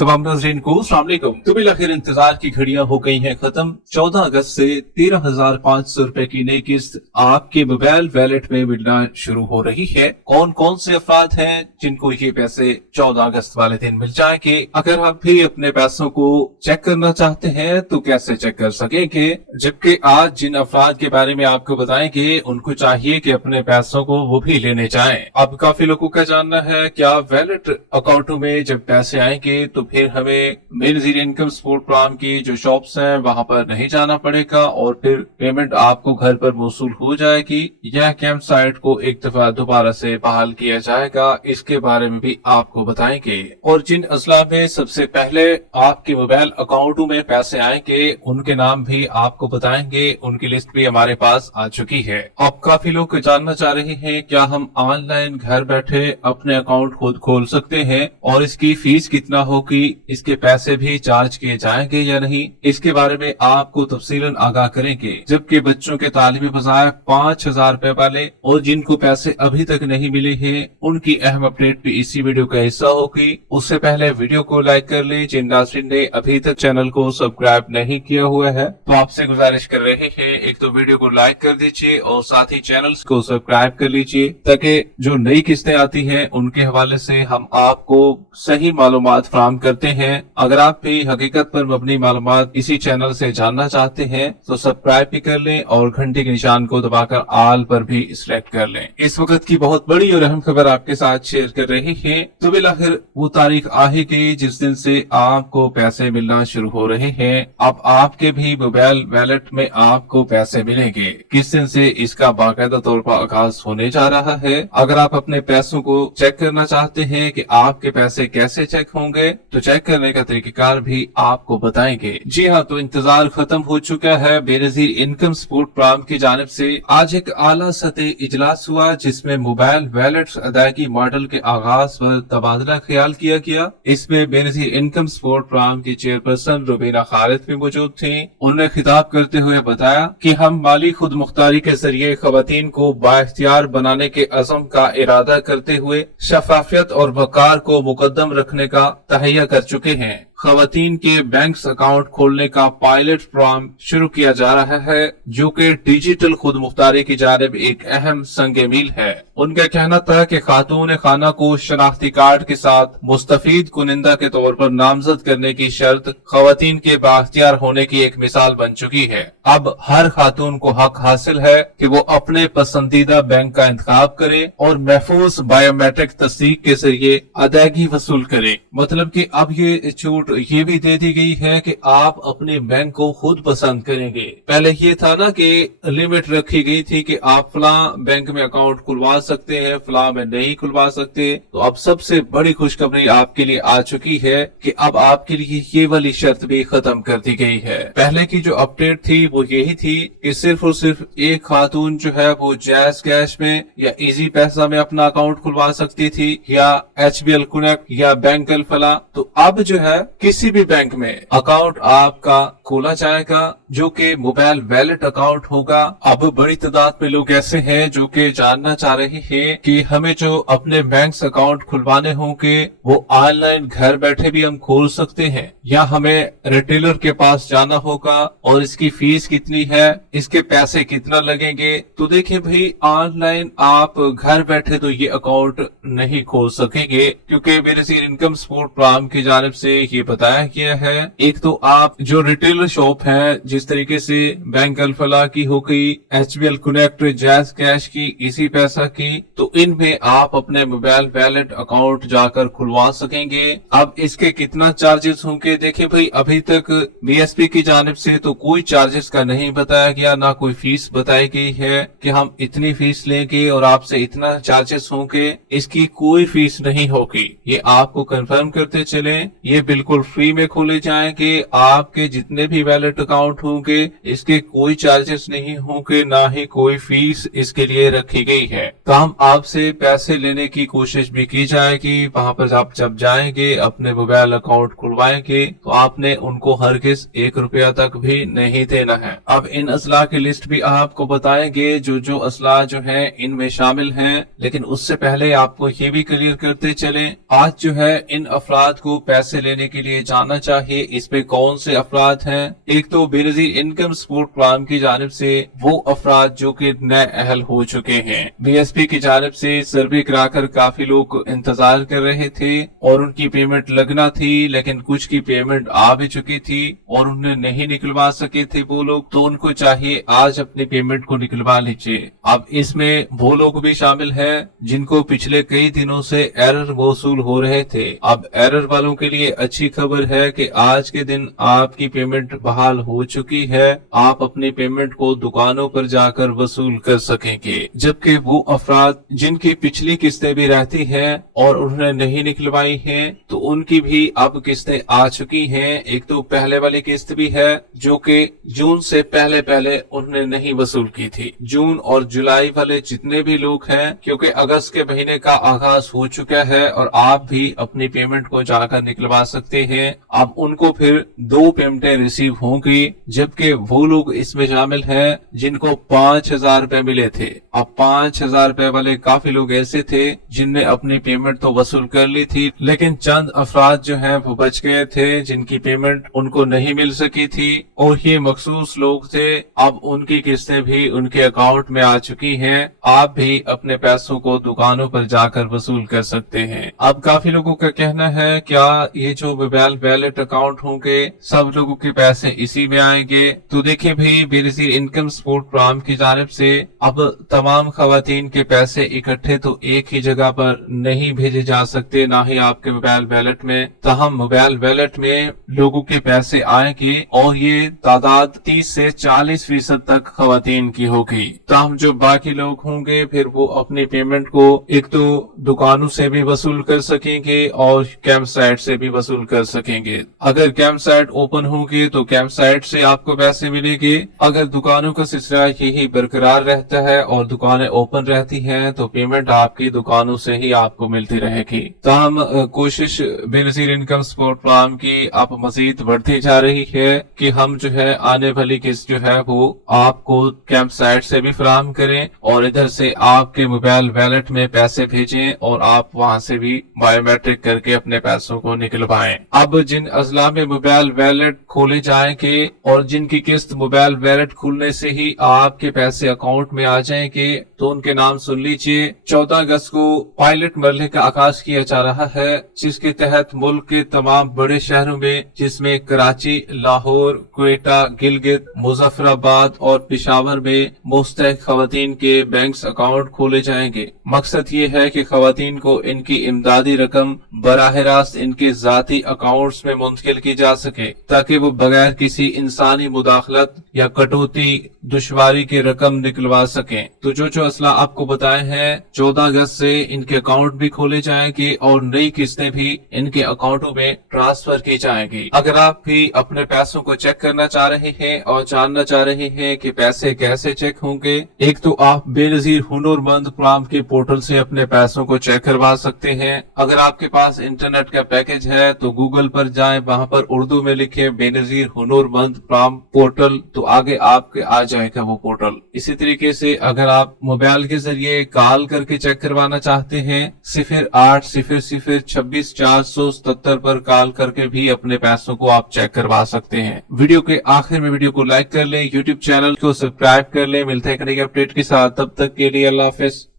तमाम नाज़रीन को अस्सलाम वालेकुम। तो बिलाखिर इंतजार की घड़ियां हो गई हैं खत्म। 14 अगस्त से 13,500 रुपए की नई किस्त आपके मोबाइल वॉलेट में मिलना शुरू हो रही है। कौन कौन से अफराद हैं जिनको ये पैसे 14 अगस्त वाले दिन मिल जाएंगे? अगर आप भी अपने पैसों को चेक करना चाहते हैं तो कैसे चेक कर सकेंगे? जबकि आज जिन अफराद के बारे में आपको बताएंगे उनको चाहिए कि अपने पैसों को वो भी लेने जाएं। अब काफी लोगों का जानना है क्या वॉलेट अकाउंटों में जब पैसे आएंगे तो फिर हमें बेनजीर इनकम सपोर्ट प्रोग्राम की जो शॉप्स हैं वहां पर नहीं जाना पड़ेगा और फिर पेमेंट आपको घर पर मौसूल हो जाएगी, या कैंप साइट को एक दफा दोबारा से बहाल किया जाएगा? इसके बारे में भी आपको बताएंगे। और जिन अजला में सबसे पहले आपके मोबाइल अकाउंटों में पैसे आएंगे उनके नाम भी आपको बताएंगे। उनकी लिस्ट भी हमारे पास आ चुकी है। अब काफी लोग जानना चाह रहे हैं क्या हम ऑनलाइन घर बैठे अपने अकाउंट खुद खोल सकते हैं और इसकी फीस कितना होगी, इसके पैसे भी चार्ज किए जाएंगे या नहीं, इसके बारे में आपको तफसीलन आगाह करेंगे। जबकि बच्चों के तालीमी बजाय 5,000 रुपए वाले और जिनको पैसे अभी तक नहीं मिले हैं उनकी अहम अपडेट भी इसी वीडियो का हिस्सा होगी। उससे पहले वीडियो को लाइक कर ले। जिन नाज़रीन ने अभी तक चैनल को सब्सक्राइब नहीं किया हुआ है तो आपसे गुजारिश कर रहे हैं एक तो वीडियो को लाइक कर दीजिए और साथ ही चैनल को सब्सक्राइब कर लीजिए ताकि जो नई किस्तें आती हैं उनके हवाले से हम आपको सही मालूमात फराहम करते हैं। अगर आप भी हकीकत पर मबनी मालूमात इसी चैनल से जानना चाहते हैं तो सब्सक्राइब भी कर लें और घंटे के निशान को दबाकर आल पर भी सिलेक्ट कर लें। इस वक्त की बहुत बड़ी और अहम खबर आपके साथ शेयर कर रहे हैं। तो बिलाखिर वो तारीख आ ही गई जिस दिन से आपको पैसे मिलना शुरू हो रहे हैं। अब आपके भी मोबाइल वॉलेट में आपको पैसे मिलेंगे। किस दिन से इसका बाकायदा तौर पर आगाज होने जा रहा है? अगर आप अपने पैसों को चेक करना चाहते हैं कि आपके पैसे कैसे चेक होंगे तो चेक करने का तरीकेकार भी आपको बताएंगे। जी हाँ, तो इंतजार खत्म हो चुका है। बेनजीर इनकम सपोर्ट प्रोग्राम की जानिब से आज एक आला सतह इजलास हुआ जिसमें मोबाइल वॉलेट अदायगी मॉडल के आगाज पर तबादला ख्याल किया गया। इसमें बेनजीर इनकम सपोर्ट प्रोग्राम की चेयरपर्सन रुबीना खालिद भी मौजूद थी। उन्होंने खिताब करते हुए बताया कि हम माली खुद मुख्तारी के जरिए खवातीन को बाइख्तियार बनाने के अज़म का इरादा करते हुए शफाफियत और वकार को मुकद्दम रखने का तहैया कर चुके हैं। खवातीन के बैंक अकाउंट खोलने का पायलट प्रोग्राम शुरू किया जा रहा है जो कि डिजिटल खुद मुख्तारी की जानिब एक अहम संगे मील है। उनका कहना था कि खातून खाना को शनाख्ती कार्ड के साथ मुस्तफीद कुनिंदा के तौर पर नामजद करने की शर्त खवातीन के बाख्तियार होने की एक मिसाल बन चुकी है। अब हर खातून को हक हासिल है कि वो अपने पसंदीदा बैंक का इंतखाब करे और महफूज बायोमेट्रिक तस्दीक के जरिए अदायगी वसूल करे। मतलब कि अब ये छूट ये भी दे दी गई है कि आप अपने बैंक को खुद पसंद करेंगे। पहले ये था ना कि लिमिट रखी गई थी कि आप फला बैंक में अकाउंट खुलवा सकते हैं, फला में नहीं खुलवा सकते। तो अब सबसे बड़ी खुशखबरी आपके लिए आ चुकी है कि अब आपके लिए ये वाली शर्त भी खत्म कर दी गई है। पहले की जो अपडेट थी वो यही थी कि सिर्फ और सिर्फ एक खातून जो है वो जैज कैश में या इजी पैसा में अपना अकाउंट खुलवा सकती थी या HBL कनेक्ट या बैंक फला। तो अब जो है किसी भी बैंक में अकाउंट आपका खोला जाएगा जो कि मोबाइल वॉलेट अकाउंट होगा। अब बड़ी तादाद में लोग ऐसे हैं जो कि जानना चाह रहे हैं कि हमें जो अपने बैंक अकाउंट खुलवाने होंगे वो ऑनलाइन घर बैठे भी हम खोल सकते हैं या हमें रिटेलर के पास जाना होगा और इसकी फीस कितनी है, इसके पैसे कितना लगेंगे? तो देखिए भाई, ऑनलाइन आप घर बैठे तो ये अकाउंट नहीं खोल सकेंगे क्योंकि बेनजीर इनकम सपोर्ट प्रोग्राम की जानिब से ये बताया गया है। एक तो आप जो रिटेलर शॉप है जिस तरीके से बैंक अलफला की हो गई, HBL कनेक्ट, जैज कैश की, इसी पैसा की, तो इनमें आप अपने मोबाइल वॉलेट अकाउंट जाकर खुलवा सकेंगे। अब इसके कितना चार्जेस होंगे? देखिए भाई, अभी तक BSP की जानिब से तो कोई चार्जेस का नहीं बताया गया, ना कोई फीस बताई गई है कि हम इतनी फीस लेंगे और आपसे इतना चार्जेस होंगे। इसकी कोई फीस नहीं होगी। ये आपको कंफर्म करते चले, ये बिल्कुल फ्री में खोले जाएंगे। आपके जितने भी वैलेट अकाउंट होंगे इसके कोई चार्जेस नहीं होंगे, ना ही कोई फीस इसके लिए रखी गई है। काम आपसे पैसे लेने की कोशिश भी की जाएगी। वहां पर आप जब जाएंगे अपने मोबाइल अकाउंट खुलवाएंगे तो आपने उनको हरगिज 1 रुपया तक भी नहीं देना है। अब इन असला की लिस्ट भी आपको बताएंगे जो असला जो है इनमें शामिल हैं, लेकिन उससे पहले आपको ये भी क्लियर करते चले आज जो है इन अफराद को पैसे लेने के लिए जाना चाहिए। इसमें कौन से अफराद हैं? एक तो बेनजीर इनकम सपोर्ट प्लान की जानिब से वो अफराद जो कि नए अहल हो चुके हैं। BSP की जानिब से सर्वे कराकर काफी लोग इंतजार कर रहे थे और उनकी पेमेंट लगना थी, लेकिन कुछ की पेमेंट आ भी चुकी थी और उन्हें नहीं निकलवा सके थे वो लोग, तो उनको चाहिए आज अपनी पेमेंट को निकलवा लीजिए। अब इसमें वो लोग भी शामिल हैं जिनको पिछले कई दिनों से एरर वसूल हो रहे थे। अब एरर वालों के लिए अच्छी खबर है कि आज के दिन आपकी पेमेंट बहाल हो चुकी है। आप अपनी पेमेंट को दुकानों पर जाकर वसूल कर सकेंगे, जबकि वो अफराद जिनकी पिछली किस्तें भी रहती हैं और उन्होंने नहीं निकलवाई हैं तो उनकी भी अब किस्तें आ चुकी हैं। एक तो पहले वाली किस्त भी है जो कि जून से पहले उन्होंने नहीं वसूल की थी। जून और जुलाई वाले जितने भी लोग हैं, क्योंकि अगस्त के महीने का आगाज हो चुका है और आप भी अपनी पेमेंट को जाकर निकलवा सकते हैं। अब उनको फिर 2 पेमेंटें रिसीव होंगी, जबकि वो लोग इसमें शामिल हैं जिनको 5,000 रुपए मिले थे। अब 5,000 रुपए वाले काफी लोग ऐसे थे जिनने अपनी पेमेंट तो वसूल कर ली थी, लेकिन चंद अफराद जो हैं वो बच गए थे जिनकी पेमेंट उनको नहीं मिल सकी थी और ये मखसूस लोग थे। अब उनकी किस्तें भी उनके अकाउंट में आ चुकी हैं। आप भी अपने पैसों को दुकानों पर जाकर वसूल कर सकते हैं। अब काफी लोगों का कहना है क्या ये जो मोबाइल वैलेट अकाउंट होंगे सब लोगों के पैसे इसी में आएंगे? तो देखिए भाई, बेनजीर इनकम सपोर्ट प्रोग्राम की जानिब से अब तमाम खवातीन के पैसे इकट्ठे तो एक ही जगह पर नहीं भेजे जा सकते, ना ही आपके मोबाइल वैलेट में। तहम मोबाइल वैलेट में लोगों के पैसे आएंगे और ये तादाद 30 से 40% तक खवातीन की होगी। तहम जो बाकी लोग होंगे फिर वो अपनी पेमेंट को एक तो दुकानों से भी वसूल कर सकेंगे और कैंप साइट से भी वसूल कर सकेंगे। अगर कैंप साइट ओपन होगी तो कैंप साइट से आपको पैसे मिलेंगे। अगर दुकानों का सिलसिला यही बरकरार रहता है और दुकानें ओपन रहती हैं तो पेमेंट आपकी दुकानों से ही आपको मिलती रहेगी। ताहम कोशिश बेनजीर इनकम सपोर्ट प्लान की अब मजीद बढ़ती जा रही है कि हम जो है आने वाली किस्त जो है वो आपको कैंप साइट से भी फराहम करें और इधर से आपके मोबाइल वैलेट में पैसे भेजें और आप वहां से भी बायोमेट्रिक करके अपने पैसों को निकलवाएं। अब जिन अजला में मोबाइल वैलेट खोले जाएंगे और जिनकी किस्त मोबाइल वैलेट खुलने से ही आपके पैसे अकाउंट में आ जाएंगे तो उनके नाम सुन लीजिए। 14 अगस्त को पायलट मरहले का आगाज किया जा रहा है, जिसके तहत मुल्क के तमाम बड़े शहरों में जिसमें कराची, लाहौर, क्वेटा, गिलगित, मुजफ्फराबाद और पेशावर में मुस्तहिक खवातीन के बैंक अकाउंट खोले जाएंगे। मकसद ये है कि खवातीन को इनकी इमदादी रकम बराह रास्त इनके जाती अकाउंट्स में मुंतकिल की जा सके ताकि वो बगैर किसी इंसानी मुदाखलत या कटौती दुश्वारी के रकम निकलवा सकें। तो जो असला आपको बताए हैं 14 अगस्त से इनके अकाउंट भी खोले जाएंगे और नई किस्तें भी इनके अकाउंटों में ट्रांसफर की जाएंगी। अगर आप भी अपने पैसों को चेक करना चाह रहे हैं और जानना चाह रहे हैं कि पैसे कैसे चेक होंगे, एक तो आप बेनजीर हुनरमंद प्रोग्राम के पोर्टल से अपने पैसों को चेक करवा सकते हैं। अगर आपके पास इंटरनेट का पैकेज है तो गूगल पर जाएं, वहां पर उर्दू में लिखे बेनजीर हुनरमंद प्रोग्राम पोर्टल, तो आगे आपके आ जाएगा वो पोर्टल। इसी तरीके से अगर आप मोबाइल के जरिए कॉल करके चेक करवाना चाहते हैं 0800264477 पर कॉल करके भी अपने पैसों को आप चेक करवा सकते हैं। वीडियो के आखिर में वीडियो को लाइक कर लें, यूट्यूब चैनल को सब्सक्राइब कर लें। मिलते हैं एक नई अपडेट के साथ, तब तक के लिए अल्लाह हाफिज।